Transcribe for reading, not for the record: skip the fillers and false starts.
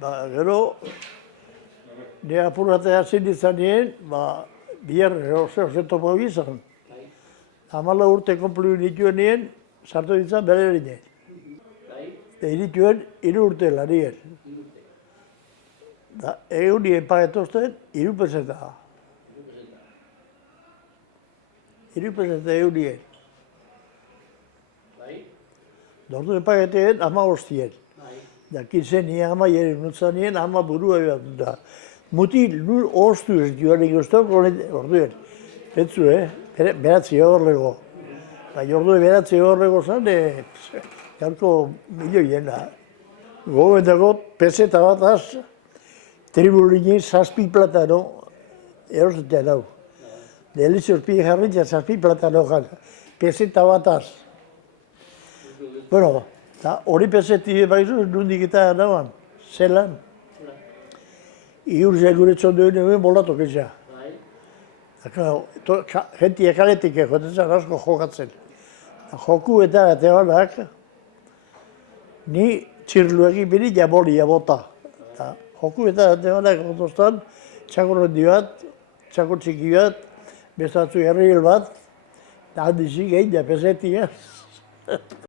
Gero, nire apuratea zin izan nien, bihar oso topo bizan. 14 urte konplu nituen nien, sartu ditzan bere nien. Nituen 3 urte lanien. Egun nien pagetozten 3 peseta. 3 peseta egun nien. Dorduen pageteen 15. Dakitzen nien 10 nutzen nien 10 burua behar. Mutil, nur oztu ez joan egoztok, orduen. Betzu, beratzi horrego. Orduen beratzi horrego zan, jarko milioien da. Goben dago, peseta bat az, tribulinen 7 platano erosetean hau. Delizorpi jarritzen 7 platano jan, peseta bat az. Bueno, hori peseti baizu, nundik eta nagoan, zelan. Iurtzea gure txondoen egin bolatok etxea. Genti ekaletik joten zen asko jokatzen. Joku eta tebanak, ni txirluegi bini jabolia bota. Joku eta tebanak gotostan, txakorrendi bat, txakor txiki bat, bestatzu herril bat, handizik egin da pesetia.